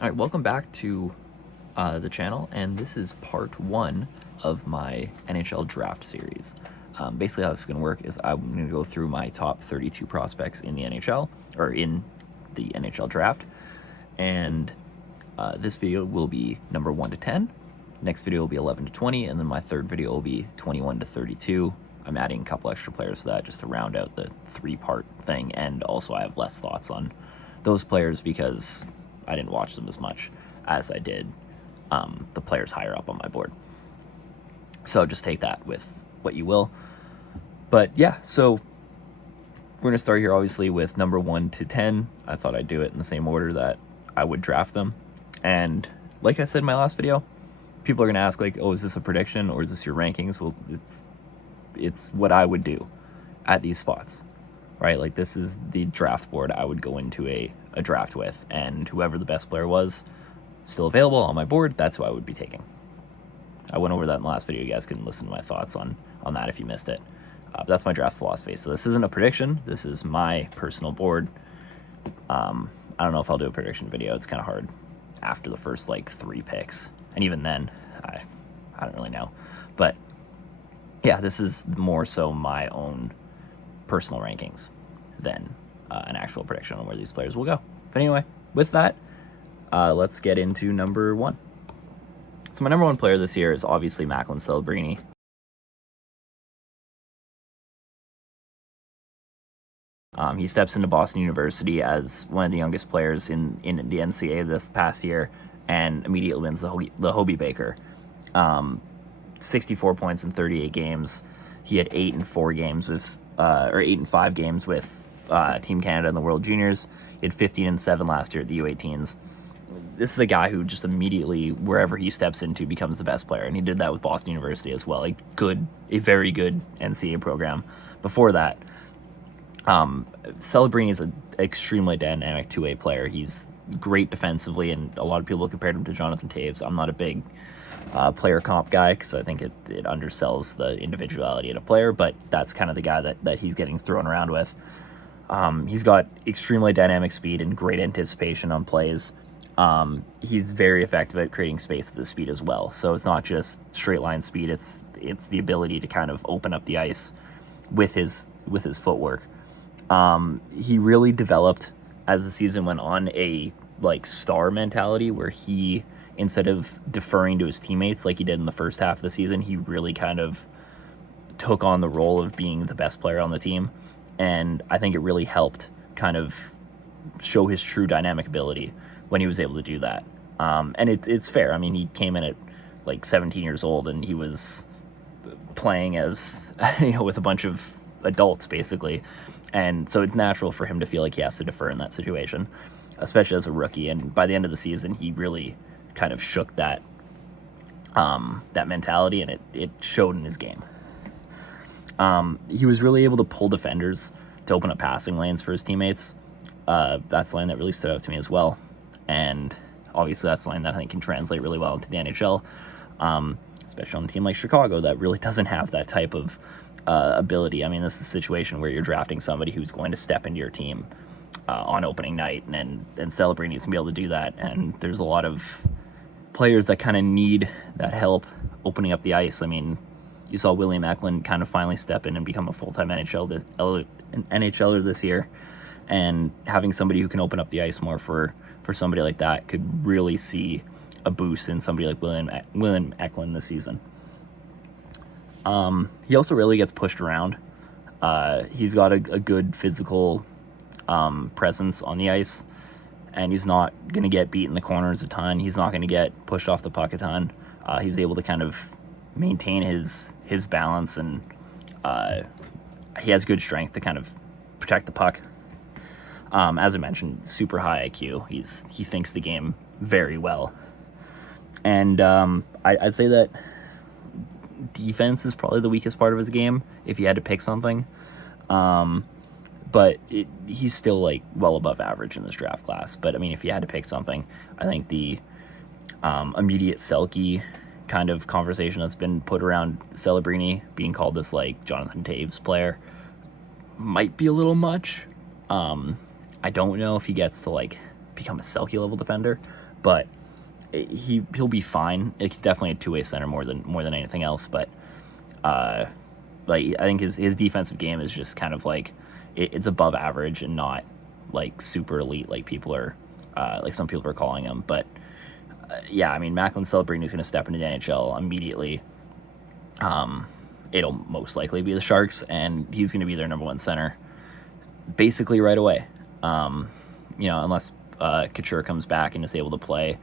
All right, welcome back to the channel, and this is part 1 of my NHL Draft series. Basically, how this is going to work is I'm going to go through my top 32 prospects in the NHL, or in the NHL Draft, and this video will be number 1 to 10. Next video will be 11 to 20, and then my third video will be 21 to 32. I'm adding a couple extra players to that just to round out the 3-part thing, and also I have less thoughts on those players because I didn't watch them as much as I did the players higher up on my board. So just take that with what you will. But yeah, so we're going to start here obviously with number 1 to 10. I thought I'd do it in the same order that I would draft them. And like I said in my last video, people are going to ask like, oh, is this a prediction or is this your rankings? Well, it's what I would do at these spots, right? Like this is the draft board I would go into a draft with, and whoever the best player was still available on my board, that's who I would be taking. I went over that in the last video. You guys can listen to my thoughts on that if you missed it. That's my draft philosophy. So this isn't a prediction. This is my personal board. I don't know if I'll do a prediction video. It's kind of hard after the first like 3 picks, and even then I don't really know. But yeah, this is more so my own personal rankings than an actual prediction on where these players will go. But anyway, with that, let's get into number 1. So my number 1 player this year is obviously Macklin Celebrini. He steps into Boston University as one of the youngest players in the NCAA this past year, and immediately wins the Hobey Baker. 64 points in 38 games. He had 8 and 5 games with Team Canada in the World Juniors. He had 15 and 7 last year at the U18s. This is a guy who just immediately, wherever he steps into, becomes the best player, and he did that with Boston University as well. A very good NCAA program. Before that, Celebrini is an extremely dynamic 2-way player. He's great defensively, and a lot of people compared him to Jonathan Toews. I'm not a big player comp guy because I think it undersells the individuality of a player, but that's kind of the guy that he's getting thrown around with. He's got extremely dynamic speed and great anticipation on plays. He's very effective at creating space with his speed as well. So it's not just straight line speed, it's the ability to kind of open up the ice with his footwork. He really developed as the season went on a star mentality where he, instead of deferring to his teammates like he did in the first half of the season, he really kind of took on the role of being the best player on the team. And I think it really helped kind of show his true dynamic ability when he was able to do that. And it's fair. I mean, he came in at 17 years old, and he was playing as, with a bunch of adults, basically. And so it's natural for him to feel like he has to defer in that situation, especially as a rookie. And by the end of the season, he really kind of shook that mentality, and it showed in his game. He was really able to pull defenders to open up passing lanes for his teammates. That's the line that really stood out to me as well. And obviously that's the line that I think can translate really well into the NHL, especially on a team like Chicago that really doesn't have that type of ability. I mean, this is a situation where you're drafting somebody who's going to step into your team on opening night, and Celebrini needs to be able to do that. And there's a lot of players that kind of need that help opening up the ice. I mean, you saw William Eklund kind of finally step in and become a full-time NHLer this year, and having somebody who can open up the ice more for somebody like that could really see a boost in somebody like William Eklund this season. He also really gets pushed around. He's got a good physical presence on the ice, and he's not going to get beat in the corners a ton. He's not going to get pushed off the puck a ton. He's able to kind of maintain his balance, and he has good strength to kind of protect the puck. As I mentioned, super high IQ. He thinks the game very well. And I'd say that defense is probably the weakest part of his game if he had to pick something. But he's still well above average in this draft class. But I mean, if you had to pick something, I think the immediate Selke kind of conversation that's been put around Celebrini being called this Jonathan Toews player might be a little much. I don't know if he gets to become a Selke level defender, but he'll be fine. He's definitely a two-way center more than anything else. But like I think his defensive game is just kind of like it's above average and not like super elite like people are like some people are calling him. But yeah, I mean Macklin Celebrini is going to step into the NHL immediately. It'll most likely be the Sharks, and he's going to be their number one center basically right away. Unless Couture comes back and is able to play.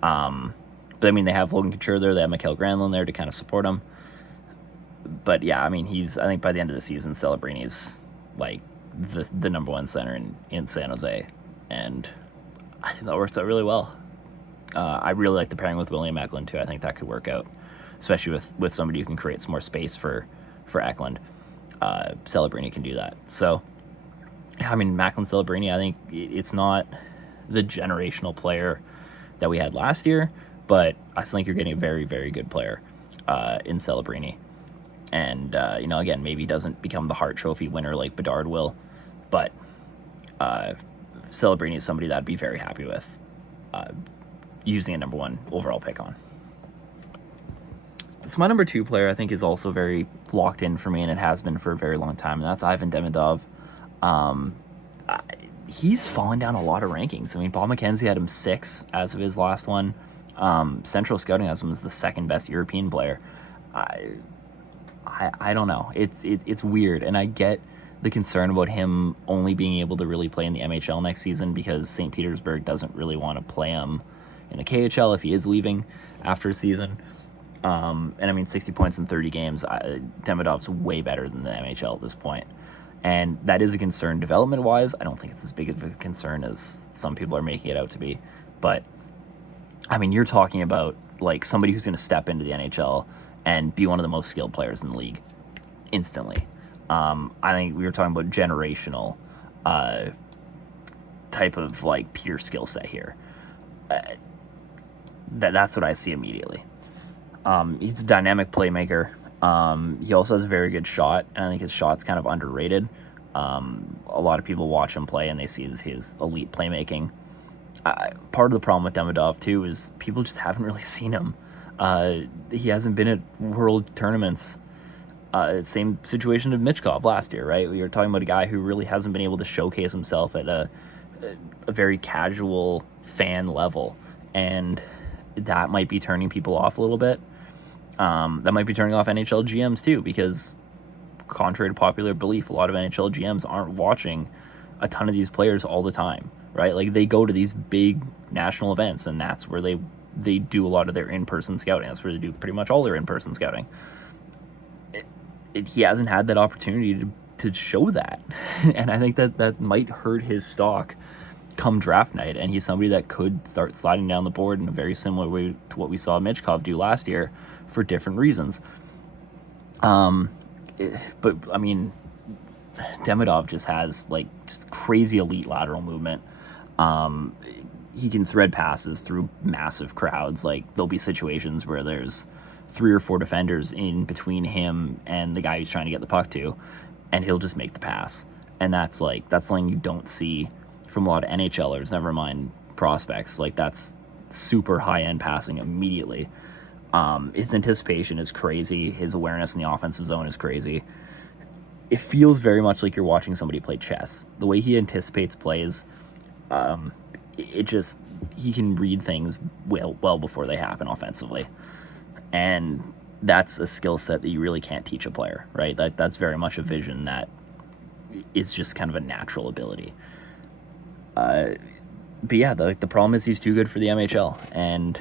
But I mean, they have Logan Couture there. They have Mikael Granlund there to kind of support him. But yeah, I mean, I think by the end of the season, Celebrini's like the number one center in San Jose, and I think that works out really well. I really like the pairing with William Eklund too. I think that could work out, especially with somebody who can create some more space for Eklund. Celebrini can do that. So, I mean, Macklin Celebrini, I think it's not the generational player that we had last year, but I still think you're getting a very, very good player in Celebrini. And, again, maybe he doesn't become the Hart Trophy winner like Bedard will, but Celebrini is somebody that I'd be very happy with using a number one overall pick on. So my number two player, I think, is also very locked in for me, and it has been for a very long time, and that's Ivan Demidov. He's fallen down a lot of rankings. I mean, Paul McKenzie had him 6 as of his last one. Central Scouting has him as the second best European player. I don't know. It's weird, and I get the concern about him only being able to really play in the MHL next season because St. Petersburg doesn't really want to play him in the KHL if he is leaving after a season. And I mean, 60 points in 30 games, Demidov's way better than the NHL at this point. And that is a concern development-wise. I don't think it's as big of a concern as some people are making it out to be. But, I mean, you're talking about, like, somebody who's going to step into the NHL and be one of the most skilled players in the league instantly. I think we were talking about generational type of, like, pure skill set here. That's what I see immediately. He's a dynamic playmaker. He also has a very good shot, and I think his shot's kind of underrated. A lot of people watch him play, and they see his elite playmaking. Part of the problem with Demidov, too, is people just haven't really seen him. He hasn't been at world tournaments. Same situation of Michkov last year, right? We were talking about a guy who really hasn't been able to showcase himself at a very casual fan level, and that might be turning people off a little bit. That might be turning off NHL GMs too, because contrary to popular belief, a lot of NHL GMs aren't watching a ton of these players all the time, right? Like, they go to these big national events, and that's where they do a lot of their in-person scouting. That's where they do pretty much all their in-person scouting. He hasn't had that opportunity to show that, and I think that might hurt his stock come draft night, and he's somebody that could start sliding down the board in a very similar way to what we saw Michkov do last year for different reasons. But I mean, Demidov just has like just crazy elite lateral movement. He can thread passes through massive crowds. Like, there'll be situations where there's 3 or 4 defenders in between him and the guy he's trying to get the puck to, and he'll just make the pass. And that's something you don't see from a lot of NHLers, never mind prospects. Like, that's super high-end passing immediately. His anticipation is crazy. His awareness in the offensive zone is crazy. It feels very much like you're watching somebody play chess. The way he anticipates plays, he can read things well before they happen offensively. And that's a skill set that you really can't teach a player, right? That's very much a vision that is just kind of a natural ability. But yeah, the problem is he's too good for the MHL, and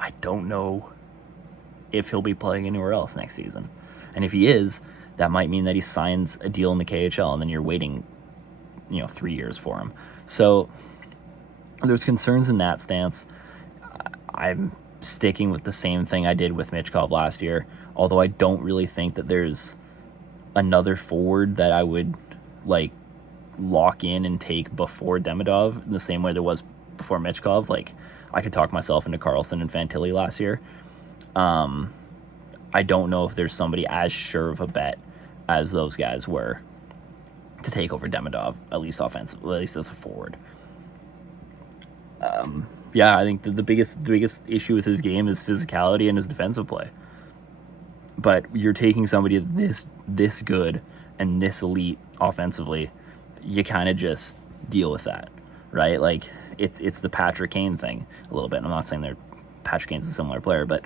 I don't know if he'll be playing anywhere else next season. And if he is, that might mean that he signs a deal in the KHL, and then you're waiting, 3 years for him. So there's concerns in that stance. I'm sticking with the same thing I did with Michkov last year, although I don't really think that there's another forward that I would lock in and take before Demidov in the same way there was before Michkov. Like, I could talk myself into Carlson and Fantilli last year. I don't know if there's somebody as sure of a bet as those guys were to take over Demidov, at least offensively, at least as a forward. yeah, I think the biggest issue with his game is physicality and his defensive play. But you're taking somebody this good and this elite offensively, you kind of just deal with that, right? Like it's the Patrick Kane thing a little bit. I'm not saying Patrick Kane's a similar player, but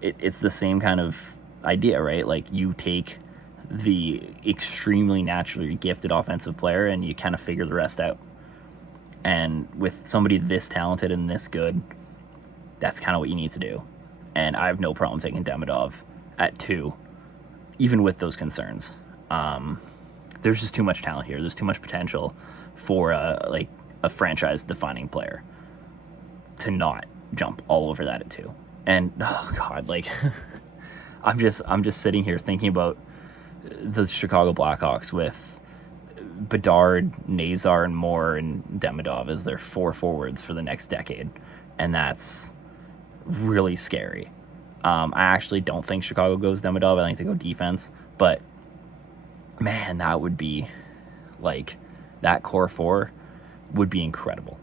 it's the same kind of idea, right? Like you take the extremely naturally gifted offensive player and you kind of figure the rest out. And with somebody this talented and this good, that's kind of what you need to do. And I have no problem taking Demidov at 2, even with those concerns. There's just too much talent here. There's too much potential for a franchise-defining player to not jump all over that at 2. And oh god, like I'm just sitting here thinking about the Chicago Blackhawks with Bedard, Nazar, and Moore and Demidov as their 4 forwards for the next decade, and that's really scary. I actually don't think Chicago goes Demidov. I think they go defense, but man, that would be like that core 4 would be incredible,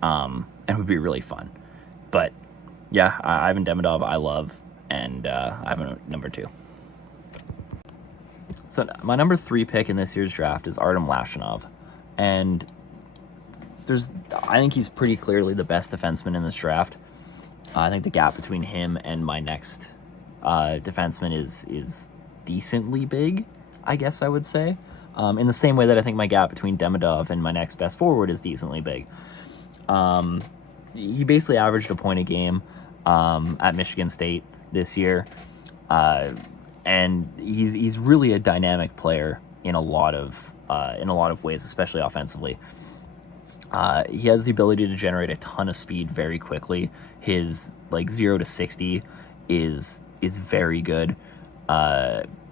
and would be really fun. But yeah, Ivan Demidov I love, and I have a number 2. So my number 3 pick in this year's draft is Artem Lashinov, and I think he's pretty clearly the best defenseman in this draft. I think the gap between him and my next defenseman is decently big, I guess I would say. In the same way that I think my gap between Demidov and my next best forward is decently big. He basically averaged a point a game at Michigan State this year. And he's really a dynamic player in a lot of ways, especially offensively. He has the ability to generate a ton of speed very quickly. His 0 to 60 is very good,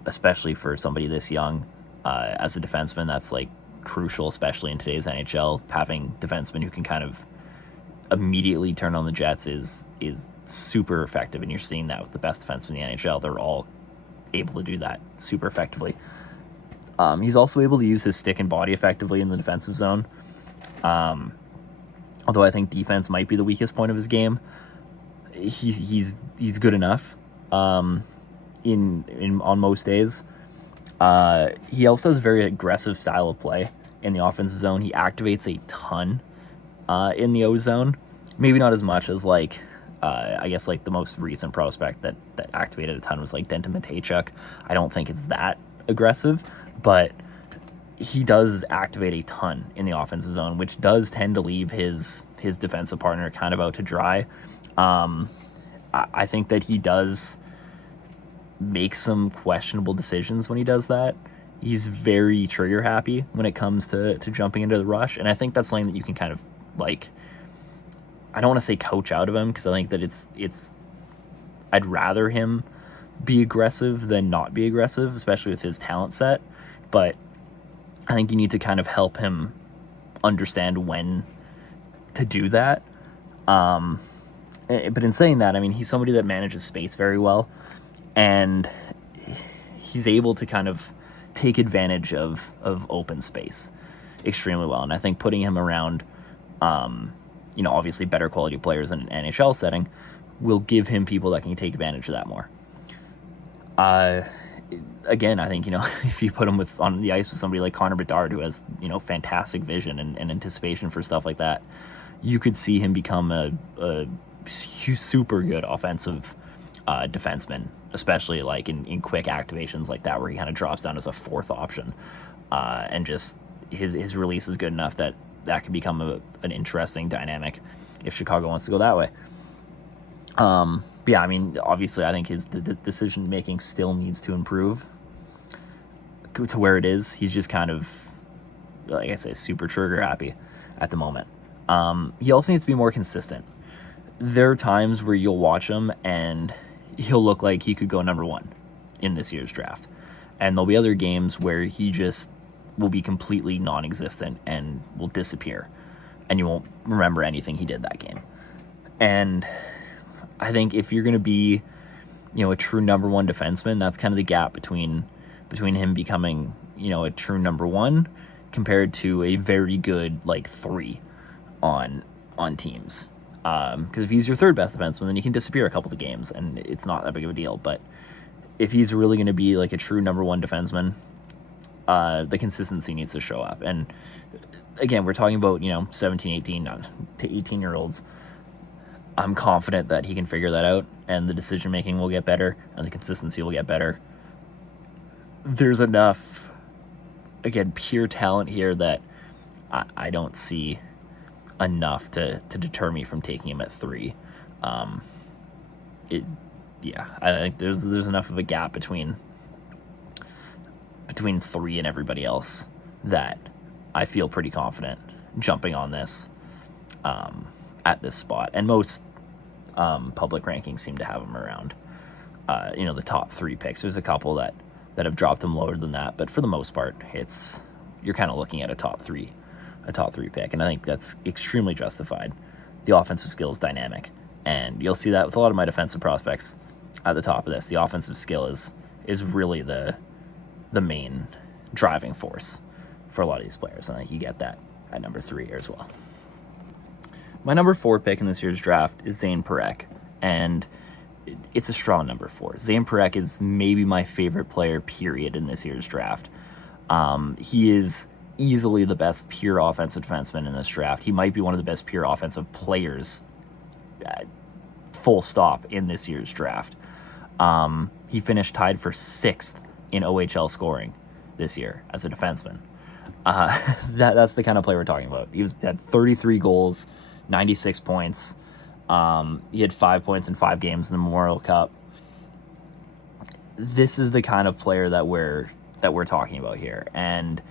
especially for somebody this young. As a defenseman, that's crucial, especially in today's NHL. Having defensemen who can kind of immediately turn on the jets is super effective, and you're seeing that with the best defensemen in the NHL. They're all able to do that super effectively. He's also able to use his stick and body effectively in the defensive zone. Although I think defense might be the weakest point of his game, he's good enough on most days. He also has a very aggressive style of play in the offensive zone. He activates a ton in the O zone. Maybe not as much as I guess the most recent prospect that activated a ton was Denton Matejchuk. I don't think it's that aggressive, but he does activate a ton in the offensive zone, which does tend to leave his defensive partner kind of out to dry. I think that he does make some questionable decisions when he does that. He's very trigger happy when it comes to jumping into the rush, and I think that's something that you can kind of I don't want to say coach out of him, because I think that it's I'd rather him be aggressive than not be aggressive, especially with his talent set. But I think you need to kind of help him understand when to do that. But in saying that, I mean, he's somebody that manages space very well, and he's able to kind of take advantage of open space extremely well. And I think putting him around obviously better quality players in an NHL setting will give him people that can take advantage of that more. Again, I think, if you put him on the ice with somebody like Connor Bedard, who has, fantastic vision and anticipation for stuff like that, you could see him become a super good offensive defenseman, especially in quick activations like that, where he kind of drops down as a 4th option. And just his release is good enough that could become an interesting dynamic if Chicago wants to go that way. But yeah, I mean, obviously, I think his decision making still needs to improve to where it is. He's just kind of, like I say, super trigger happy at the moment. He also needs to be more consistent. There are times where you'll watch him and he'll look like he could go number 1 in this year's draft, and there'll be other games where he just will be completely non-existent and will disappear, and you won't remember anything he did that game. And I think if you're going to be, a true number 1 defenseman, that's kind of the gap between him becoming, a true number 1 compared to a very good 3 on teams. Because if he's your third best defenseman, then he can disappear a couple of games, and it's not that big of a deal. But if he's really going to be like a true number one defenseman, the consistency needs to show up. And again, we're talking about 17, 18 to 18-year-olds. I'm confident that he can figure that out, and the decision making will get better, and the consistency will get better. There's enough, again, pure talent here that I don't see enough to deter me from taking him at 3. I think there's enough of a gap between 3 and everybody else that I feel pretty confident jumping on this at this spot. And most public rankings seem to have him around the top 3 picks. There's a couple that have dropped him lower than that, but for the most part, you're kind of looking at a top 3 pick, and I think that's extremely justified. The offensive skill is dynamic, and you'll see that with a lot of my defensive prospects at the top of this. The offensive skill is really the main driving force for a lot of these players, and I think you get that at number 3 as well. My number 4 pick in this year's draft is Zane Parekh, and it's a strong number 4. Zane Parekh is maybe my favorite player, period, in this year's draft. He is easily the best pure offensive defenseman in this draft. He might be one of the best pure offensive players, full stop, in this year's draft. He finished tied for 6th in OHL scoring this year as a defenseman. That's the kind of player we're talking about. He had 33 goals, 96 points. He had 5 points in 5 games in the Memorial Cup. This is the kind of player that we're talking about here. And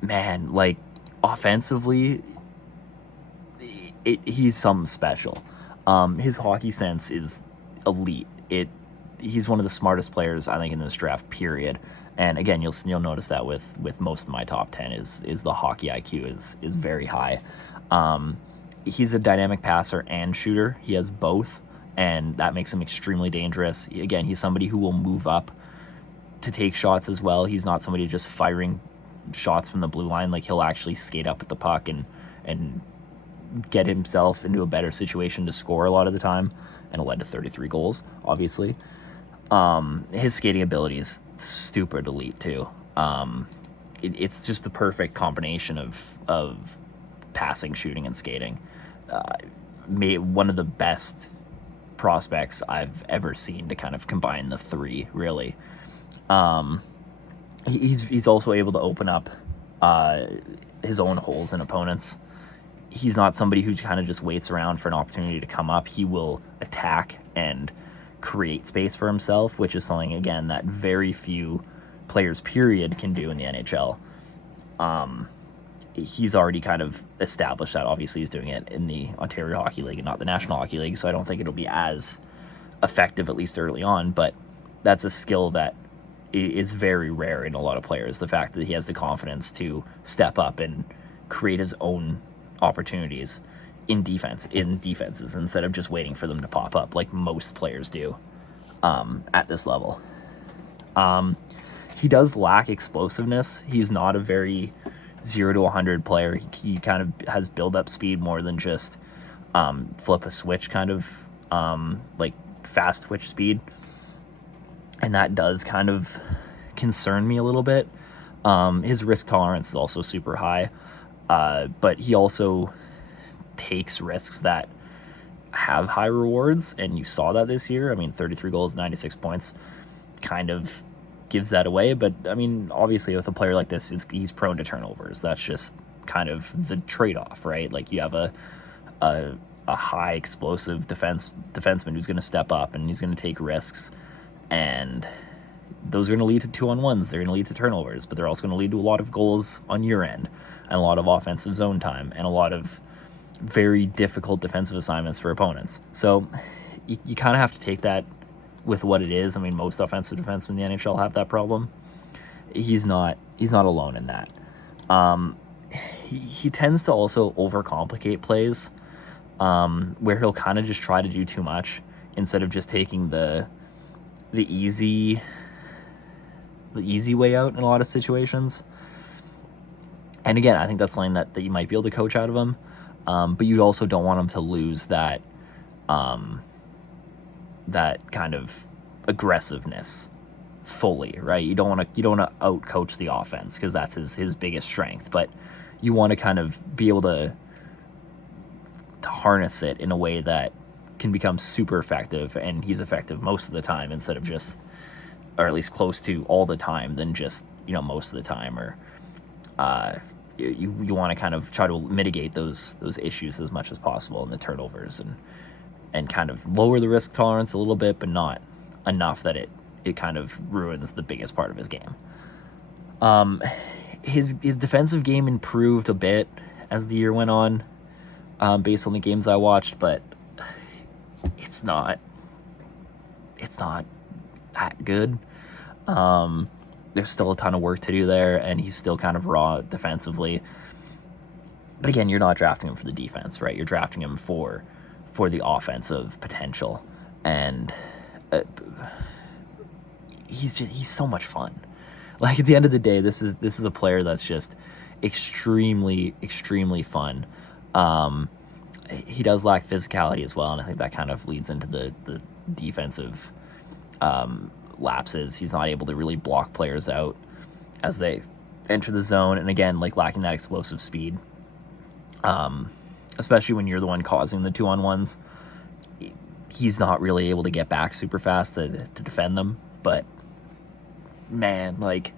man, like, offensively, he's something special. His hockey sense is elite. He's one of the smartest players, I think, in this draft, period. And again, you'll notice that with most of my top 10 is the hockey IQ is very high. He's a dynamic passer and shooter. He has both, and that makes him extremely dangerous. Again, he's somebody who will move up to take shots as well. He's not somebody just firing shots from the blue line. Like, he'll actually skate up at the puck and get himself into a better situation to score a lot of the time, and it led to 33 goals, obviously. His skating ability is stupid elite too. It's just the perfect combination of passing, shooting, and skating. One of the best prospects I've ever seen to kind of combine the 3, really. He's also able to open up his own holes in opponents. He's not somebody who kind of just waits around for an opportunity to come up. He will attack and create space for himself, which is something, again, that very few players, period, can do in the NHL. He's already kind of established that. Obviously, he's doing it in the Ontario Hockey League and not the National Hockey League, so I don't think it'll be as effective, at least early on, but that's a skill that is very rare in a lot of players. The fact that he has the confidence to step up and create his own opportunities in defenses instead of just waiting for them to pop up like most players do at this level. He does lack explosiveness. He's not a very 0 to 100 player. He kind of has build-up speed more than just flip a switch kind of like fast twitch speed. And that does kind of concern me a little bit. His risk tolerance is also super high, but he also takes risks that have high rewards, and you saw that this year. I mean, 33 goals, 96 points kind of gives that away, but I mean, obviously with a player like this, he's prone to turnovers. That's just kind of the trade-off, right? Like, you have a high explosive defenseman who's going to step up and he's going to take risks, and those are going to lead to 2-on-1s. They're going to lead to turnovers, but they're also going to lead to a lot of goals on your end and a lot of offensive zone time and a lot of very difficult defensive assignments for opponents. So you kind of have to take that with what it is. I mean, most offensive defensemen in the NHL have that problem. He's not alone in that. He tends to also overcomplicate plays, where he'll kind of just try to do too much instead of just taking the easy way out in a lot of situations. And again, I think that's something that you might be able to coach out of him. But you also don't want him to lose that that kind of aggressiveness fully, right? You don't want to out coach the offense, because that's his biggest strength. But you want to kind of be able to harness it in a way that can become super effective, and he's effective most of the time instead of just, or at least close to all the time, than just, most of the time. Or you want to kind of try to mitigate those issues as much as possible in the turnovers, and kind of lower the risk tolerance a little bit, but not enough that it kind of ruins the biggest part of his game. His defensive game improved a bit as the year went on, based on the games I watched, but it's not that good. There's still a ton of work to do there, and he's still kind of raw defensively. But again, you're not drafting him for the defense, right? You're drafting him for the offensive potential, and he's so much fun. Like, at the end of the day, this is a player that's just extremely fun. He does lack physicality as well, and I think that kind of leads into the defensive lapses. He's not able to really block players out as they enter the zone, and again, like, lacking that explosive speed, especially when you're the one causing the 2-on-1s. He's not really able to get back super fast to defend them. But man, like,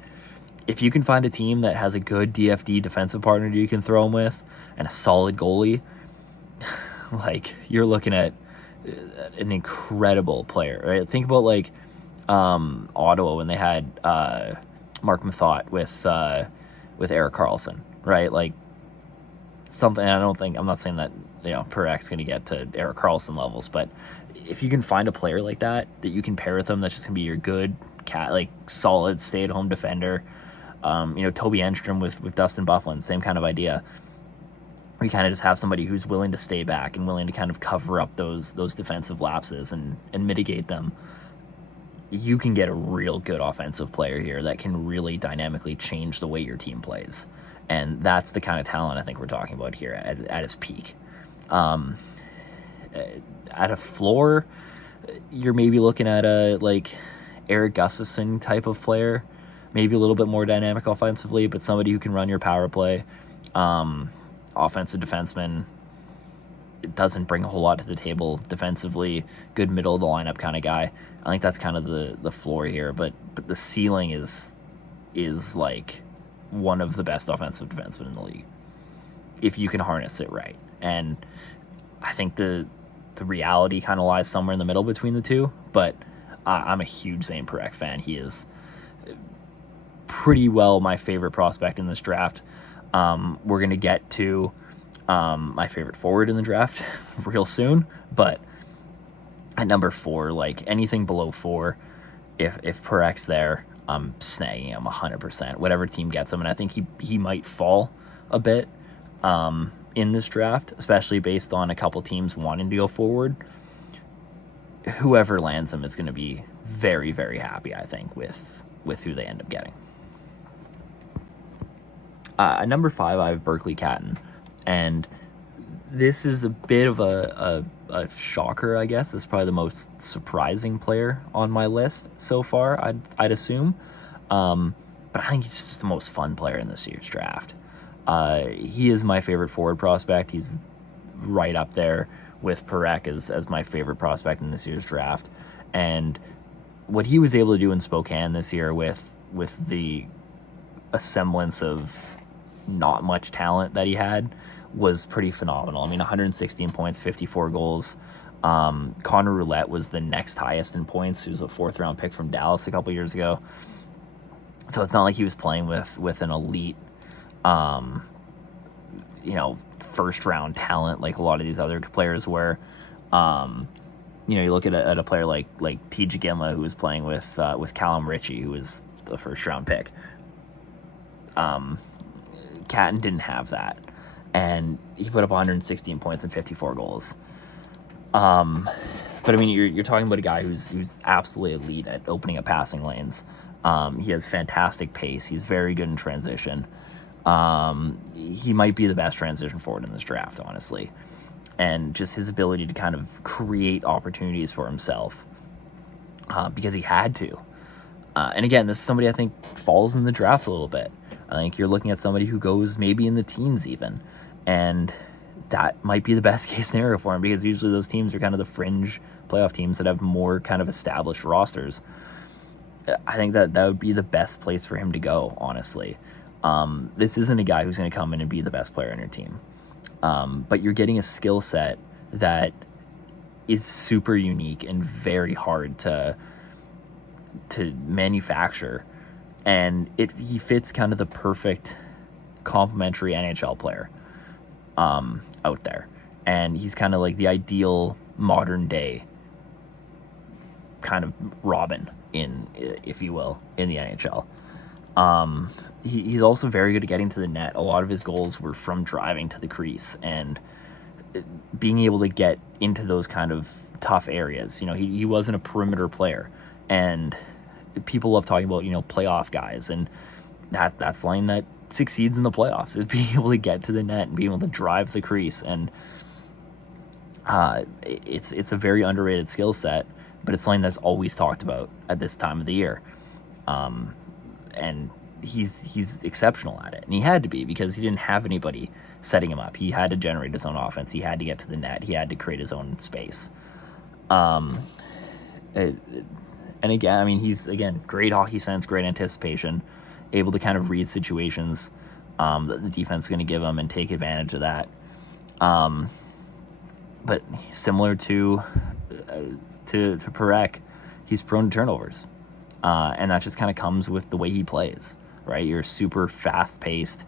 if you can find a team that has a good DFD defensive partner you can throw him with, and a solid goalie, like, you're looking at an incredible player, right? Think about, like, Ottawa when they had Mark Mathot with Erik Karlsson, right? Like, something. I'm not saying that Parek's going to get to Erik Karlsson levels, but if you can find a player like that you can pair with him, that's just going to be your good solid stay-at-home defender. Toby Enstrom with Dustin Byfuglien, same kind of idea. We kind of just have somebody who's willing to stay back and willing to kind of cover up those defensive lapses and mitigate them. You can get a real good offensive player here that can really dynamically change the way your team plays. And that's the kind of talent I think we're talking about here at his peak. At a floor, you're maybe looking at a, like, Eric Gustafsson type of player, maybe a little bit more dynamic offensively, but somebody who can run your power play. Offensive defenseman, it doesn't bring a whole lot to the table defensively, good middle of the lineup kind of guy. I think that's kind of the floor here, but the ceiling is like one of the best offensive defensemen in the league if you can harness it right. And I think the reality kind of lies somewhere in the middle between the two, but I'm a huge Zane Parekh fan. He is pretty well my favorite prospect in this draft. We're going to get to my favorite forward in the draft real soon, but at number 4, like, anything below 4, if Parek's there, I'm snagging him 100%, whatever team gets him. And I think he might fall a bit in this draft, especially based on a couple teams wanting to go forward. Whoever lands him is going to be very, very happy, I think, with who they end up getting. At number 5, I have Berkeley Catton, and this is a bit of a shocker, I guess. It's probably the most surprising player on my list so far, I'd assume. But I think he's just the most fun player in this year's draft. He is my favorite forward prospect. He's right up there with Parekh as my favorite prospect in this year's draft. And what he was able to do in Spokane this year with the semblance of not much talent that he had was pretty phenomenal. I mean, 116 points, 54 goals. Connor Roulette was the next highest in points. He was a 4th-round pick from Dallas a couple years ago. So it's not like he was playing with an elite, first-round talent like a lot of these other players were. You look at a player like T.J. Ginla, who was playing with Callum Ritchie, who was the first-round pick. Catton didn't have that, and he put up 116 points and 54 goals. But I mean, you're talking about a guy who's absolutely elite at opening up passing lanes. He has fantastic pace. He's very good in transition. He might be the best transition forward in this draft, honestly. And just his ability to kind of create opportunities for himself because he had to. And again, this is somebody I think falls in the draft a little bit. I think you're looking at somebody who goes maybe in the teens even. And that might be the best case scenario for him, because usually those teams are kind of the fringe playoff teams that have more kind of established rosters. I think that would be the best place for him to go, honestly. This isn't a guy who's going to come in and be the best player on your team. But you're getting a skill set that is super unique and very hard to manufacture. And he fits kind of the perfect complementary NHL player out there. And he's kind of like the ideal modern day kind of Robin, if you will, in the NHL. He's also very good at getting to the net. A lot of his goals were from driving to the crease and being able to get into those kind of tough areas. He wasn't a perimeter player, and people love talking about, playoff guys, and that's the line that succeeds in the playoffs, is being able to get to the net and being able to drive the crease. And it's a very underrated skill set, but it's something that's always talked about at this time of the year. And he's exceptional at it, and he had to be, because he didn't have anybody setting him up. He had to generate his own offense. He had to get to the net. He had to create his own space. And again, he's great hockey sense, great anticipation, able to kind of read situations that the defense is going to give him and take advantage of that. But similar to Parekh, he's prone to turnovers. And that just kind of comes with the way he plays, right? You're a super fast-paced,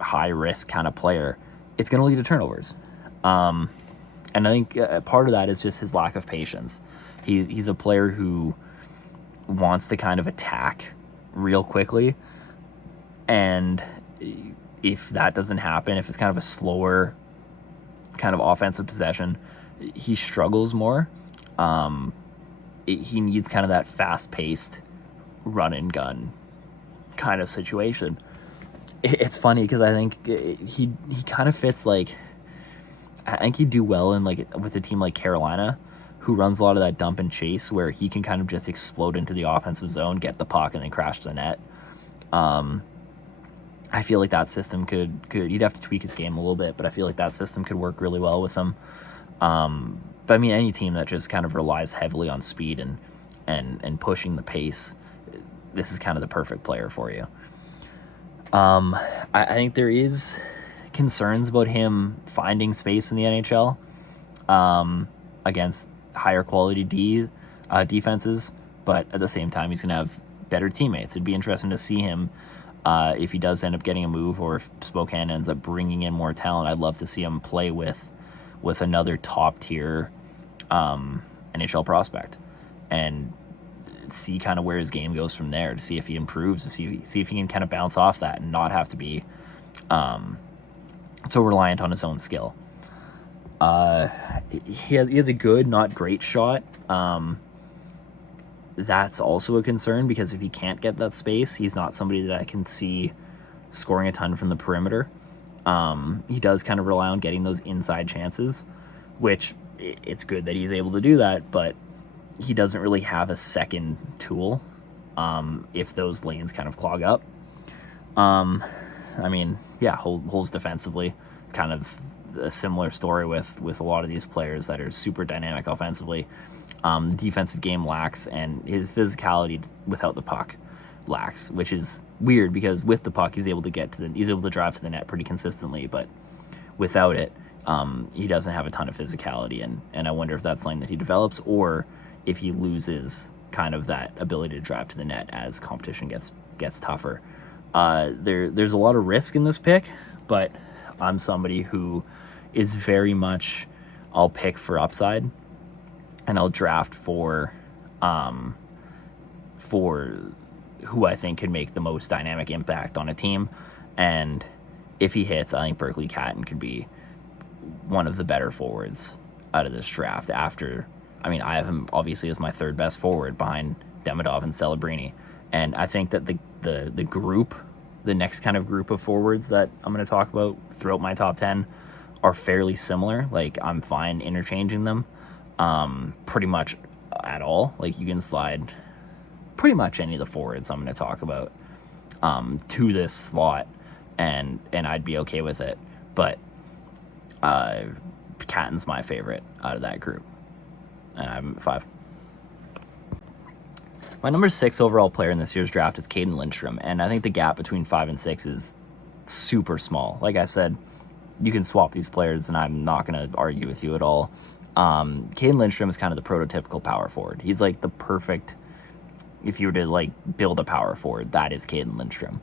high-risk kind of player. It's going to lead to turnovers. And I think part of that is just his lack of patience. He's a player who wants to kind of attack real quickly. And if that doesn't happen, if it's kind of a slower kind of offensive possession, he struggles more. He needs kind of that fast-paced run and gun kind of situation. It's funny because I think he kind of fits, like, I think he'd do well in, like, with a team like Carolina, who runs a lot of that dump and chase, where he can kind of just explode into the offensive zone, get the puck, and then crash the net. I feel like that system could he'd have to tweak his game a little bit, but I feel like that system could work really well with him. But any team that just kind of relies heavily on speed and pushing the pace, this is kind of the perfect player for you. I think there is concerns about him finding space in the NHL against higher quality defenses, but at the same time, he's going to have better teammates. It'd be interesting to see him if he does end up getting a move, or if Spokane ends up bringing in more talent. I'd love to see him play with another top tier NHL prospect and see kind of where his game goes from there, to see if he improves, to see if he can kind of bounce off that and not have to be so reliant on his own skill. He has a good, not great shot. That's also a concern, because if he can't get that space, he's not somebody that I can see scoring a ton from the perimeter. He does kind of rely on getting those inside chances, which it's good that he's able to do that, but he doesn't really have a second tool if those lanes kind of clog up. Holds defensively. It's kind of a similar story with a lot of these players that are super dynamic offensively. Defensive game lacks, and his physicality without the puck lacks, which is weird, because with the puck he's able to drive to the net pretty consistently, but without it, he doesn't have a ton of physicality, and I wonder if that's something that he develops, or if he loses kind of that ability to drive to the net as competition gets tougher. There's a lot of risk in this pick, but I'm somebody who is very much, I'll pick for upside, and I'll draft for who I think can make the most dynamic impact on a team. And if he hits, I think Berkeley Catton could be one of the better forwards out of this draft. I have him obviously as my third best forward behind Demidov and Celebrini. And I think that the group the next kind of group of forwards that I'm going to talk about throughout my top 10 are fairly similar. Like, I'm fine interchanging them pretty much at all. Like, you can slide pretty much any of the forwards I'm going to talk about to this slot, and I'd be okay with it. But Catton's my favorite out of that group, and I'm 5. My number 6 overall player in this year's draft is Caden Lindstrom, and I think the gap between 5 and 6 is super small. Like I said, you can swap these players, and I'm not going to argue with you at all. Caden Lindstrom is kind of the prototypical power forward. He's like the perfect, if you were to like build a power forward, that is Caden Lindstrom.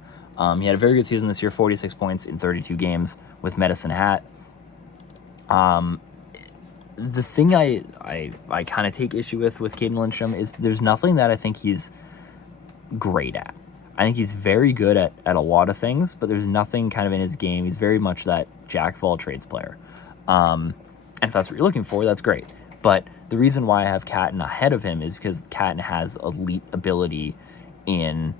He had a very good season this year, 46 points in 32 games with Medicine Hat. The thing I kind of take issue with Caden Lindstrom is there's nothing that I think he's great at. I think he's very good at a lot of things, but there's nothing kind of in his game. He's very much that jack of all trades player. And if that's what you're looking for, that's great. But the reason why I have Catton ahead of him is because Catton has elite ability in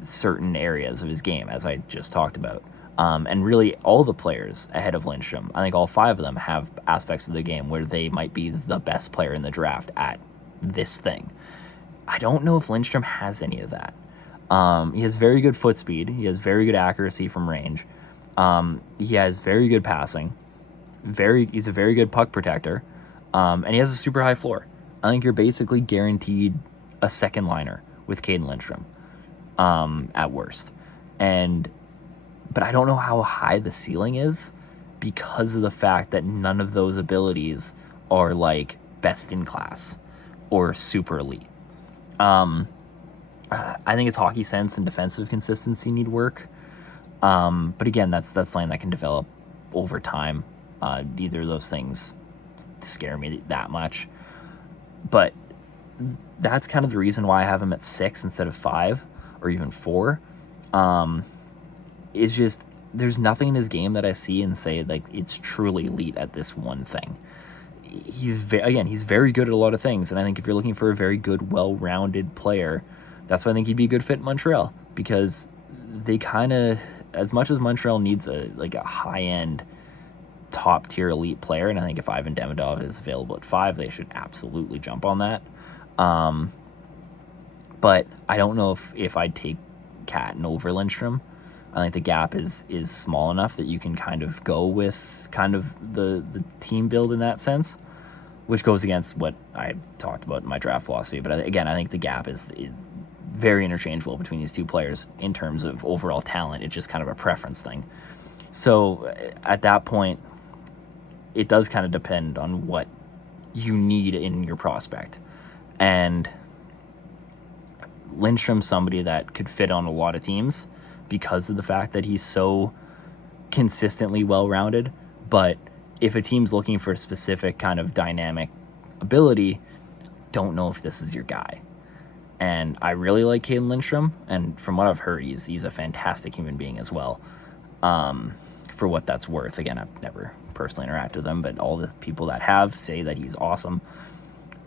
certain areas of his game, as I just talked about. And really, all the players ahead of Lindstrom, I think all 5 of them have aspects of the game where they might be the best player in the draft at this thing. I don't know if Lindstrom has any of that. He has very good foot speed. He has very good accuracy from range. He has very good passing. He's a very good puck protector. And he has a super high floor. I think you're basically guaranteed a second liner with Caden Lindstrom at worst. But I don't know how high the ceiling is because of the fact that none of those abilities are like best in class or super elite. I think his hockey sense and defensive consistency need work. But again, that's something that can develop over time. Neither of those things scare me that much. But that's kind of the reason why I have him at 6 instead of 5 or even 4. Is just there's nothing in his game that I see and say like it's truly elite at this one thing. He's very good at a lot of things, and I think if you're looking for a very good, well-rounded player, that's why I think he'd be a good fit in Montreal, because they kind of, as much as Montreal needs a high-end, top-tier elite player, and I think if Ivan Demidov is available at 5, they should absolutely jump on that. But I don't know if I'd take Catton over Lindstrom. I think the gap is small enough that you can kind of go with kind of the team build in that sense, which goes against what I talked about in my draft philosophy. But again, I think the gap is very interchangeable between these two players in terms of overall talent. It's just kind of a preference thing. So at that point, it does kind of depend on what you need in your prospect. And Lindstrom's somebody that could fit on a lot of teams because of the fact that he's so consistently well-rounded. But if a team's looking for a specific kind of dynamic ability, don't know if this is your guy. And I really like Caden Lindstrom, and from what I've heard, he's a fantastic human being as well. For what that's worth. Again, I've never personally interacted with him, but all the people that have say that he's awesome.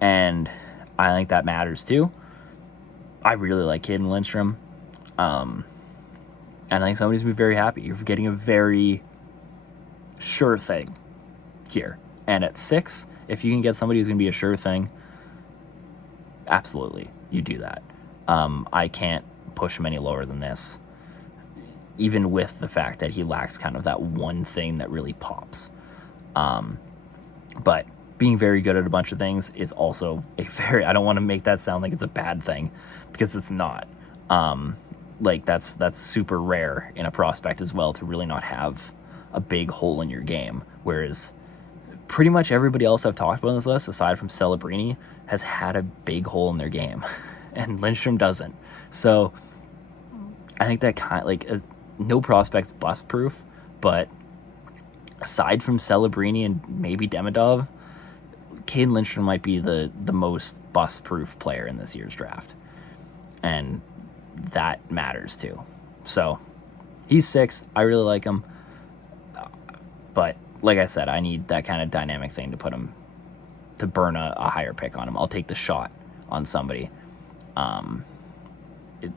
And I think that matters too. I really like Caden Lindstrom. And I think somebody's going to be very happy. You're getting a very sure thing here. And at 6, if you can get somebody who's going to be a sure thing, absolutely, you do that. I can't push him any lower than this, even with the fact that he lacks kind of that one thing that really pops. But being very good at a bunch of things is also I don't want to make that sound like it's a bad thing, because it's not. That's super rare in a prospect as well, to really not have a big hole in your game. Whereas pretty much everybody else I've talked about on this list, aside from Celebrini, has had a big hole in their game, and Lindstrom doesn't. So I think that no prospect's bust proof, but aside from Celebrini and maybe Demidov, Caden Lindstrom might be the most bust proof player in this year's draft. And that matters too. So he's 6. I really like him. But like I said, I need that kind of dynamic thing to burn a higher pick on him. I'll take the shot on somebody to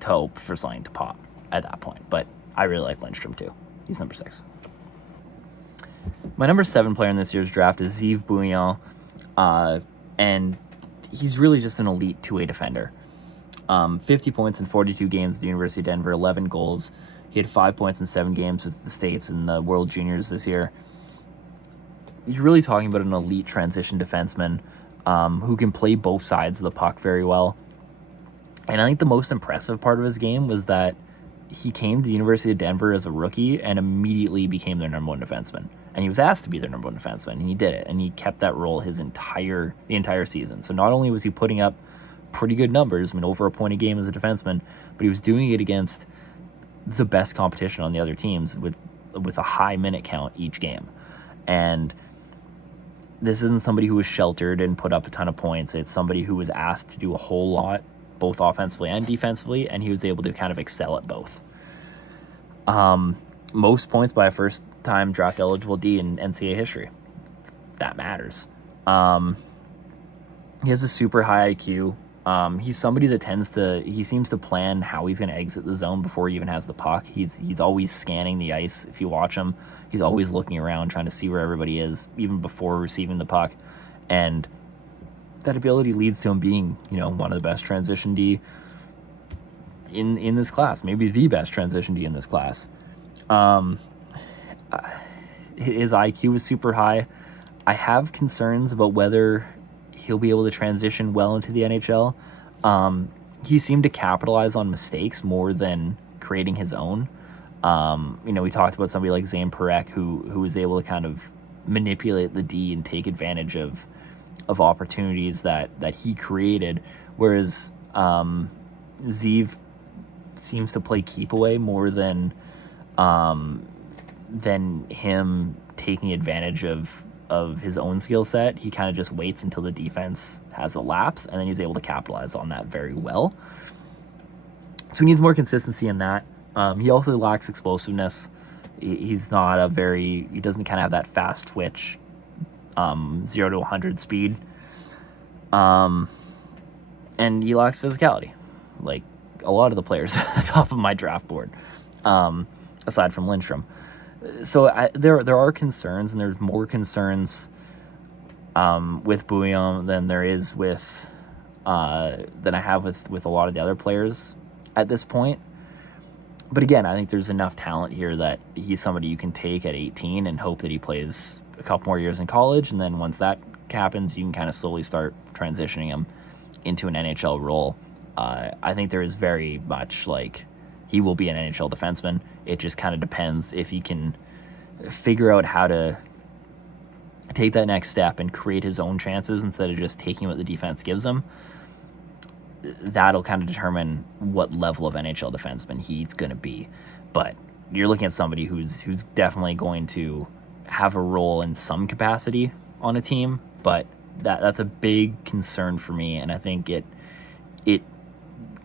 hope for something to pop at that point. But I really like Lindstrom too. He's number 6. My number 7 player in this year's draft is Yves Bouillon, and he's really just an elite two-way defender. 50 points in 42 games at the University of Denver, 11 goals. He had 5 points in 7 games with the States in the World Juniors this year. You're really talking about an elite transition defenseman who can play both sides of the puck very well. And I think the most impressive part of his game was that he came to the University of Denver as a rookie and immediately became their number 1 defenseman. And he was asked to be their number 1 defenseman, and he did it. And he kept that role the entire season. So not only was he putting up pretty good numbers, I mean, over a point a game as a defenseman, but he was doing it against the best competition on the other teams with a high minute count each game. And this isn't somebody who was sheltered and put up a ton of points. It's somebody who was asked to do a whole lot, both offensively and defensively, and he was able to kind of excel at both. Most points by a first-time draft-eligible D in NCAA history. That matters. He has a super high IQ. He's somebody that he seems to plan how he's going to exit the zone before he even has the puck. He's always scanning the ice. If you watch him, he's always looking around, trying to see where everybody is, even before receiving the puck. And that ability leads to him being, one of the best transition D in this class, maybe the best transition D in this class. His IQ is super high. I have concerns about whether he'll be able to transition well into the NHL. He seemed to capitalize on mistakes more than creating his own. We talked about somebody like Zane Parekh who was able to kind of manipulate the D and take advantage of opportunities that he created, whereas Zeev seems to play keep away more than him taking advantage of his own skill set. He kind of just waits until the defense has a lapse, and then he's able to capitalize on that very well. So he needs more consistency in that. He also lacks explosiveness. He's not he doesn't kind of have that fast twitch, 0 to 100 speed. And he lacks physicality, like a lot of the players at the top of my draft board, aside from Lindstrom. So there are concerns, and there's more concerns with Bouillon than there is with than I have with a lot of the other players at this point. But again, I think there's enough talent here that he's somebody you can take at 18 and hope that he plays a couple more years in college, and then once that happens, you can kind of slowly start transitioning him into an NHL role. I think there is very much he will be an NHL defenseman. It just kind of depends if he can figure out how to take that next step and create his own chances instead of just taking what the defense gives him. That'll kind of determine what level of NHL defenseman he's going to be. But you're looking at somebody who's definitely going to have a role in some capacity on a team, but that's a big concern for me, and I think it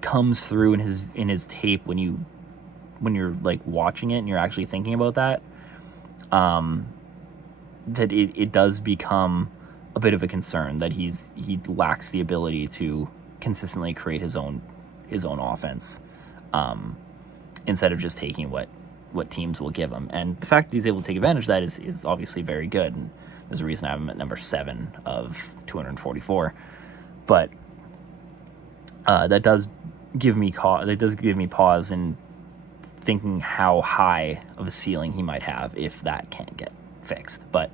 comes through in his tape when you're watching it and you're actually thinking about that. That it does become a bit of a concern that he lacks the ability to consistently create his own offense, instead of just taking what teams will give him. And the fact that he's able to take advantage of that is obviously very good, and there's a reason I have him at number 7 of 244. But that does give me pause in thinking how high of a ceiling he might have if that can't get fixed. But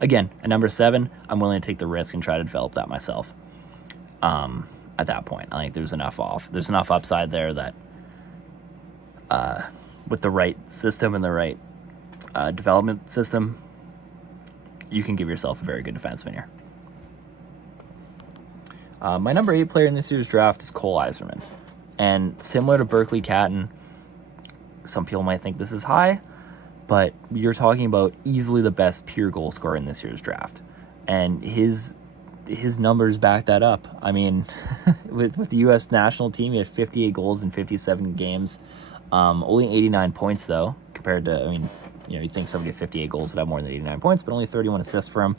again, at number 7, I'm willing to take the risk and try to develop that myself. At that point, I think there's enough upside there that with the right system and the right development system, you can give yourself a very good defenseman here. My number 8 player in this year's draft is Cole Eiserman. And similar to Berkeley Catton, some people might think this is high, but you're talking about easily the best pure goal scorer in this year's draft. And his numbers back that up. I mean, with the U.S. national team, he had 58 goals in 57 games. Only 89 points, though, compared to, you'd think somebody with 58 goals would have more than 89 points, but only 31 assists for him.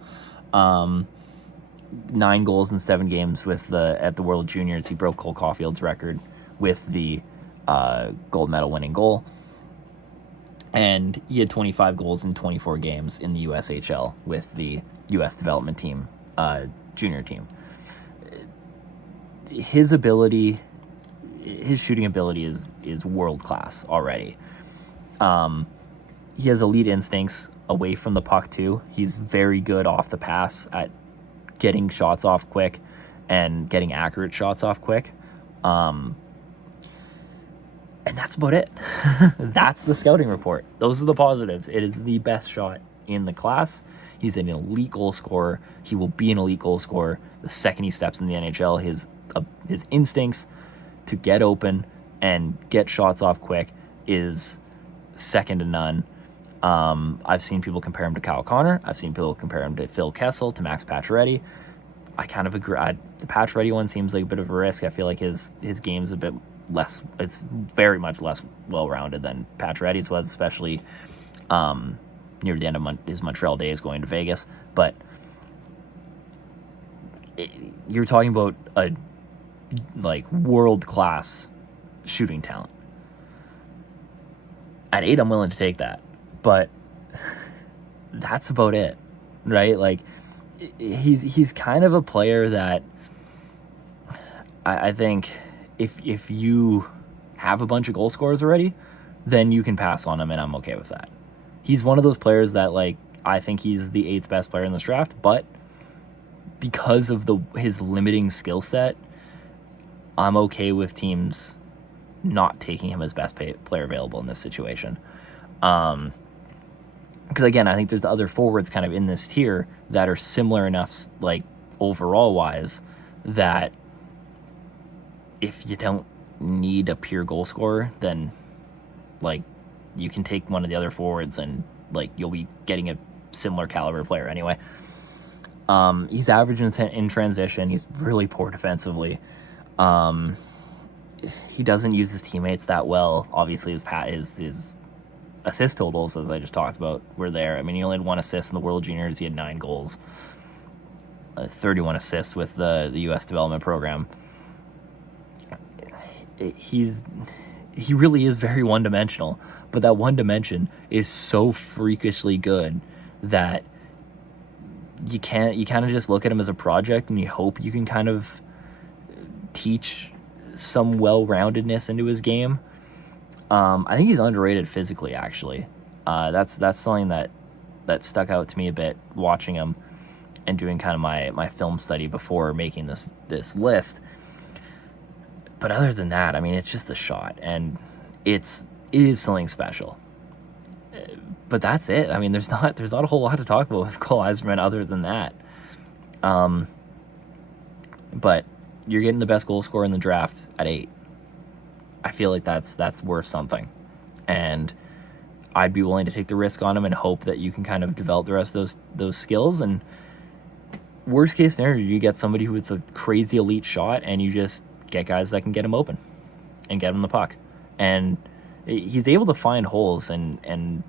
9 goals in 7 games at the World Juniors. He broke Cole Caulfield's record with the gold medal winning goal. And he had 25 goals in 24 games in the USHL with the US development team, junior team. His ability, his shooting ability is world class already. He has elite instincts away from the puck too. He's very good off the pass at getting shots off quick and getting accurate shots off quick. And that's about it. That's the scouting report. Those are the positives. It is the best shot in the class. He's an elite goal scorer. He will be an elite goal scorer the second he steps in the NHL. His instincts to get open and get shots off quick is second to none. I've seen people compare him to Kyle Connor. I've seen people compare him to Phil Kessel, to Max Pacioretty. I kind of agree. The Pacioretty one seems like a bit of a risk. I feel like his game's a bit less. It's very much less well-rounded than Pacioretty's was, especially near the end of his Montreal days going to Vegas. But you're talking about a world-class shooting talent. At 8, I'm willing to take that, but that's about it, right? Like, he's kind of a player that I think if you have a bunch of goal scorers already, then you can pass on him, and I'm okay with that. He's one of those players that, I think he's the 8th best player in this draft, but because of his limiting skill set, I'm okay with teams not taking him as best player available in this situation. Because again, I think there's other forwards kind of in this tier that are similar enough, overall wise, that if you don't need a pure goal scorer, then you can take one of the other forwards and you'll be getting a similar caliber player anyway. He's average in transition. He's really poor defensively. He doesn't use his teammates that well. Obviously, his assist totals, as I just talked about, were there. I mean, he only had 1 assist in the World Juniors. He had 9 goals, 31 assists with the U.S. development program. He really is very one-dimensional, but that one dimension is so freakishly good that you kind of just look at him as a project, and you hope you can kind of teach some well-roundedness into his game. I think he's underrated physically, actually. That's something that stuck out to me a bit watching him and doing kind of my film study before making this list. But other than that, I mean, it's just a shot, and it is something special. But that's it. I mean, there's not a whole lot to talk about with Cole Eiserman other than that. But you're getting the best goal scorer in the draft at 8. I feel like that's worth something, and I'd be willing to take the risk on him and hope that you can kind of develop the rest of those skills. And worst case scenario, you get somebody with a crazy elite shot, and you just get guys that can get him open and get him the puck. And he's able to find holes and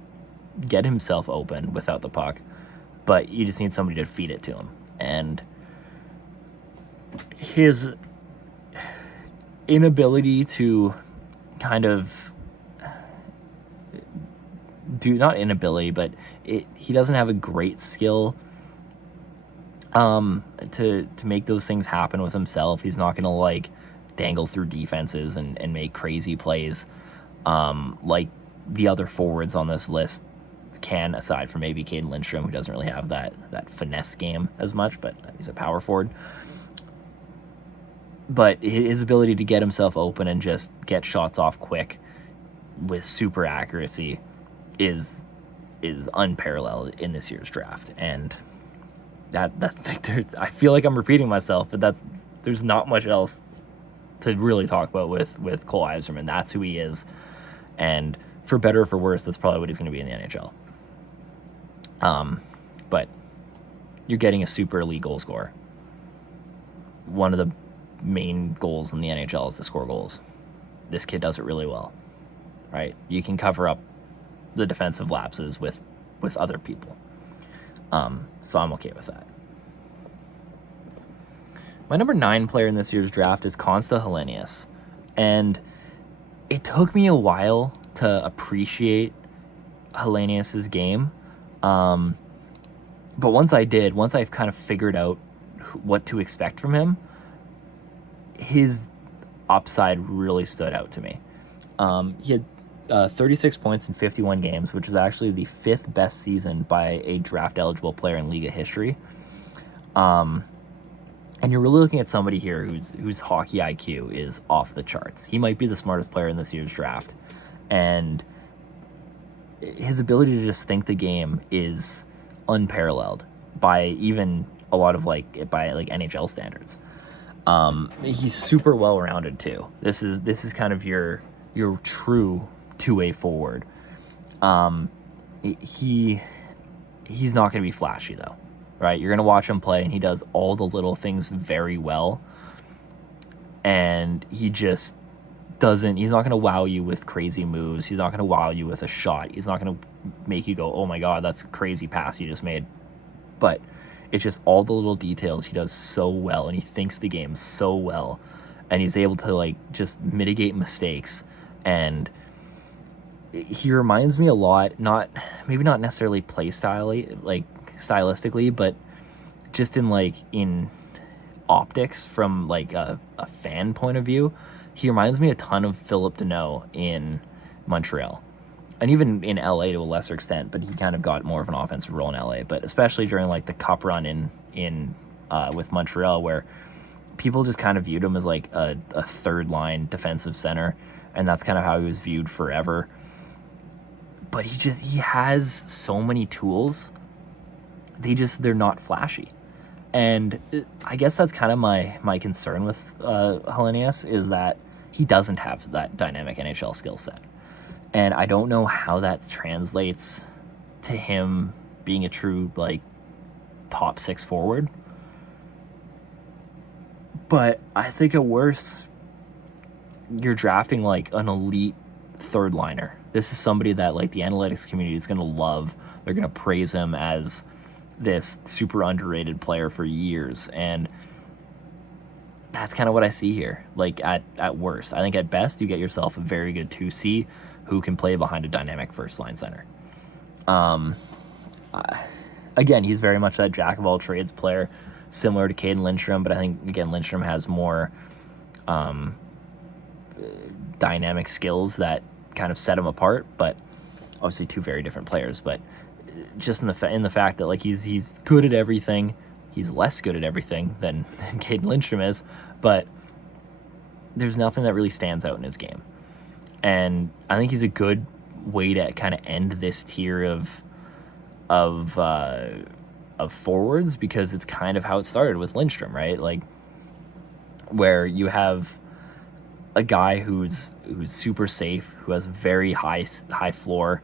get himself open without the puck, but you just need somebody to feed it to him. And his inability to kind of not inability, but he doesn't have a great skill to make those things happen with himself. He's not gonna dangle through defenses and make crazy plays like the other forwards on this list can, aside from maybe Caden Lindstrom, who doesn't really have that finesse game as much, but he's a power forward. But his ability to get himself open and just get shots off quick with super accuracy is unparalleled in this year's draft. And I feel like I'm repeating myself, but there's not much else to really talk about with Cole Eiserman. That's who he is, and for better or for worse, that's probably what he's going to be in the NHL. But you're getting a super elite goal scorer. One of the main goals in the NHL is to score goals. This kid does it really well, right? You can cover up the defensive lapses with other people. So I'm okay with that. My number 9 player in this year's draft is Konsta Helenius, and it took me a while to appreciate Hellenius's game. But once I've kind of figured out what to expect from him, his upside really stood out to me. He had 36 points in 51 games, which is actually the 5th best season by a draft-eligible player in Liga history. And you're really looking at somebody here whose hockey IQ is off the charts. He might be the smartest player in this year's draft, and his ability to just think the game is unparalleled by even a lot of by NHL standards. He's super well rounded too. This is kind of your true two-way forward. He's not going to be flashy though, right? You're going to watch him play, and he does all the little things very well. And he just doesn't. He's not going to wow you with crazy moves. He's not going to wow you with a shot. He's not going to make you go, "Oh my God, that's a crazy pass you just made." But it's just all the little details he does so well, and he thinks the game so well, and he's able to just mitigate mistakes. And he reminds me a lot, maybe not necessarily play style, stylistically, but just in optics from a fan point of view. He reminds me a ton of Philip Deneau in Montreal, and even in LA to a lesser extent, but he kind of got more of an offensive role in LA, but especially during the cup run in with Montreal, where people just kind of viewed him as a third line defensive center, and that's kind of how he was viewed forever. But he has so many tools. They're not flashy. And I guess that's kind of my concern with Hellenius, is that he doesn't have that dynamic NHL skill set. And I don't know how that translates to him being a true top 6 forward. But I think at worst, you're drafting an elite third liner. This is somebody that the analytics community is going to love. They're going to praise him as this super underrated player for years, and that's kind of what I see here. At worst, I think at best you get yourself a very good 2C who can play behind a dynamic first line center. Again, he's very much that jack of all trades player, similar to Caden Lindstrom, but I think again Lindstrom has more dynamic skills that kind of set him apart. But obviously, two very different players. But just in the fact that he's good at everything, he's less good at everything than Caden Lindstrom is, but there's nothing that really stands out in his game. And I think he's a good way to kind of end this tier of forwards, because it's kind of how it started with Lindstrom, right? Where you have a guy who's super safe, who has very high floor,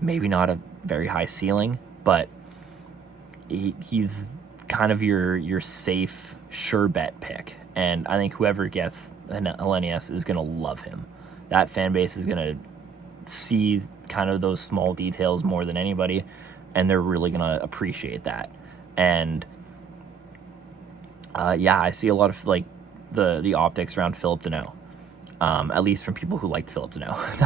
maybe not a very high ceiling, but he's kind of your safe, sure bet pick. And I think whoever gets Hellenius is going to love him. That fan base is going to see kind of those small details more than anybody, and they're really going to appreciate that. And I see a lot of the optics around Philip Deneau, at least from people who like Philip Deneau.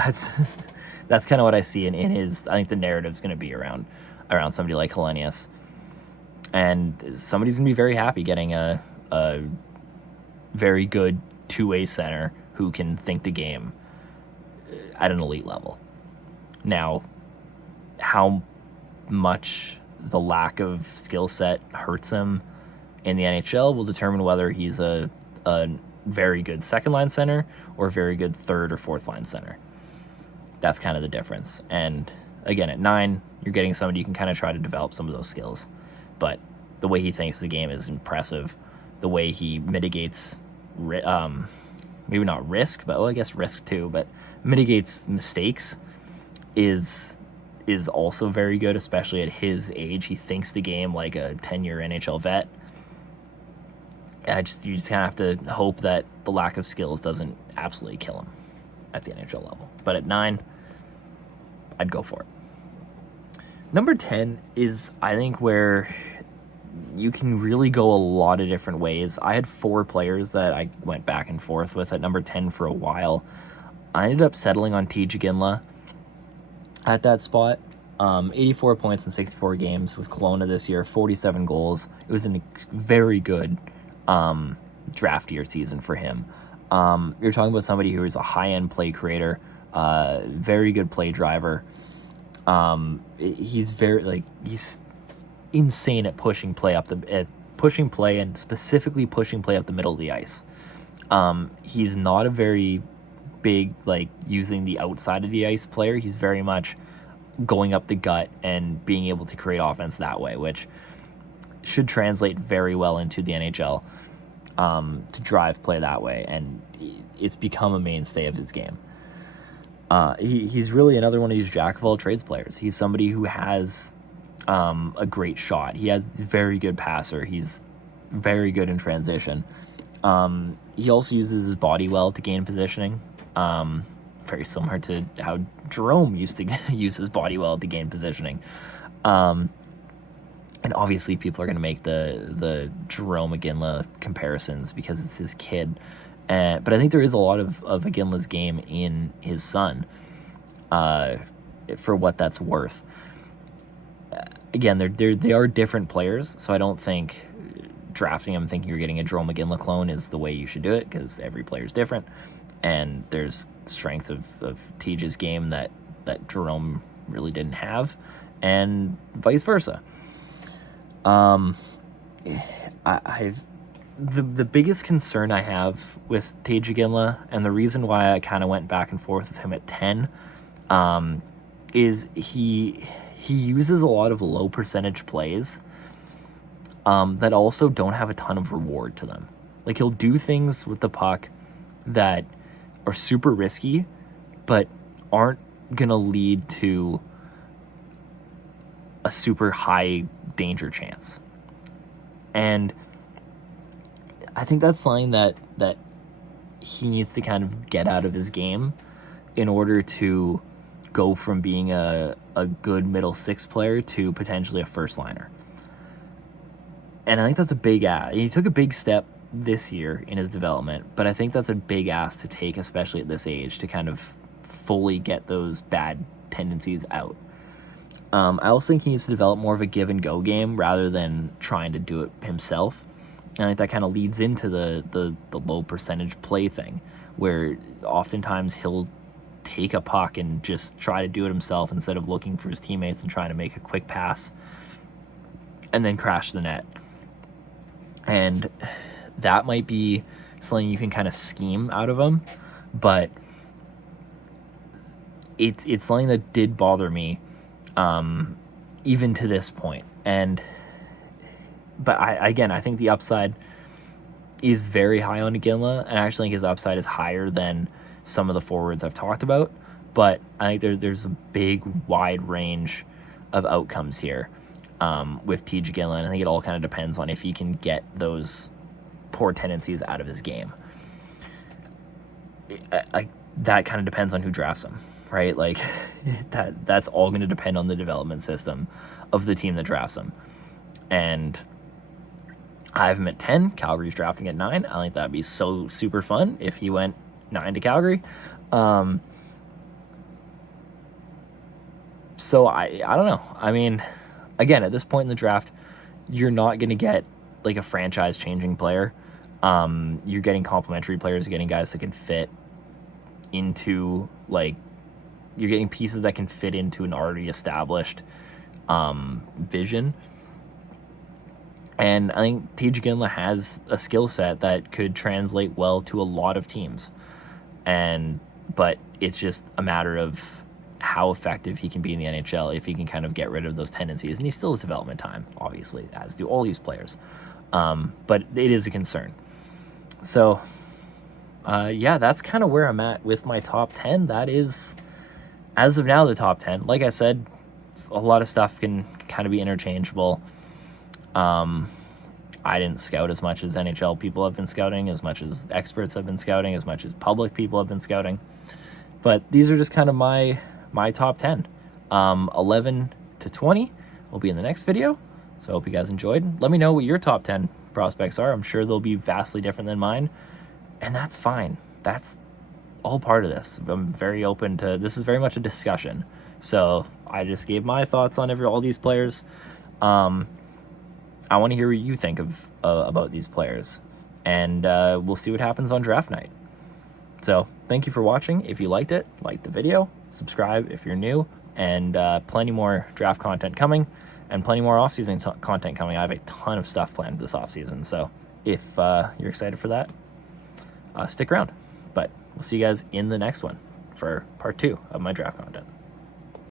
That's kind of what I see in his. I think the narrative's going to be around somebody like Hellenius, and somebody's going to be very happy getting a very good two-way center who can think the game at an elite level. Now, how much the lack of skill set hurts him in the NHL will determine whether he's a very good second line center or a very good third or fourth line center. That's kind of the difference. And again, at 9, you're getting somebody you can kind of try to develop some of those skills. But the way he thinks the game is impressive. The way he mitigates, maybe not risk, but I guess risk too, but mitigates mistakes is also very good, especially at his age. He thinks the game like a 10-year NHL vet. You just kind of have to hope that the lack of skills doesn't absolutely kill him at the NHL level. But at 9, I'd go for it. Number 10 is, I think, where you can really go a lot of different ways. I had 4 players that I went back and forth with at number 10 for a while. I ended up settling on T. Ginla at that spot. 84 points in 64 games with Kelowna this year, 47 goals. It was a very good draft year season for him. You're talking about somebody who is a high-end play creator, very good play driver. He's he's insane at pushing play and specifically pushing play up the middle of the ice. He's not a very big, like, using the outside of the ice player. He's very much going up the gut and being able to create offense that way, which should translate very well into the NHL, to drive play that way, and it's become a mainstay of his game. He's really another one of these jack of all trades players. He's somebody who has a great shot. He has very good passer. He's very good in transition. He also uses his body well to gain positioning. Very similar to how Jerome used to use his body well to gain positioning. And obviously people are going to make the Jerome Iginla comparisons because it's his kid. But I think there is a lot of Iginla's game in his son, for what that's worth. Again, they are different players, so I don't think drafting him thinking you're getting a Jerome Iginla clone is the way you should do it, because every player is different, and there's strength of Tage's game that Jerome really didn't have, and vice versa. The biggest concern I have with Tage Iginla, and the reason why I kind of went back and forth with him at 10, is he uses a lot of low percentage plays that also don't have a ton of reward to them. Like, he'll do things with the puck that are super risky, but aren't going to lead to a super high danger chance. And I think that's something that he needs to kind of get out of his game in order to go from being a good middle six player to potentially a first liner. And I think that's a big ask. He took a big step this year in his development, but I think that's a big ask to take, especially at this age, to kind of fully get those bad tendencies out. I also think he needs to develop more of a give and go game rather than trying to do it himself. And I think that kind of leads into the low percentage play thing, where oftentimes he'll take a puck and just try to do it himself instead of looking for his teammates and trying to make a quick pass and then crash the net. And that might be something you can kind of scheme out of him, but it's something that did bother me, even to this point. But I think the upside is very high on Iginla, and I actually think his upside is higher than some of the forwards I've talked about. But I think there's a big, wide range of outcomes here with Tage Iginla, and I think it all kind of depends on if he can get those poor tendencies out of his game. That kind of depends on who drafts him, right? Like, that's all going to depend on the development system of the team that drafts him. And I have him at 10. Calgary's drafting at 9. I think that'd be so super fun if he went 9 to Calgary. So I don't know. I mean, again, at this point in the draft, you're not going to get like a franchise-changing player. You're getting complementary players. You're getting guys that can fit into, like, you're getting pieces that can fit into an already established vision. And I think Tage Iginla has a skill set that could translate well to a lot of teams. But it's just a matter of how effective he can be in the NHL if he can kind of get rid of those tendencies. And he still has development time, obviously, as do all these players. But it is a concern. So, yeah, that's kind of where I'm at with my top 10. That is, as of now, the top 10. Like I said, a lot of stuff can kind of be interchangeable. I didn't scout as much as NHL people have been scouting, as much as experts have been scouting, as much as public people have been scouting. But these are just kind of my top 10. 11 to 20 will be in the next video. So I hope you guys enjoyed. Let me know what your top 10 prospects are. I'm sure they'll be vastly different than mine. And that's fine. That's all part of this. I'm very open to, this is very much a discussion. So I just gave my thoughts on all these players. I want to hear what you think of about these players, and we'll see what happens on draft night. So thank you for watching. If you liked it, like the video, subscribe if you're new, and plenty more draft content coming, and plenty more off-season content coming. I have a ton of stuff planned this off-season, so if you're excited for that, stick around. But we'll see you guys in the next one for part 2 of my draft content.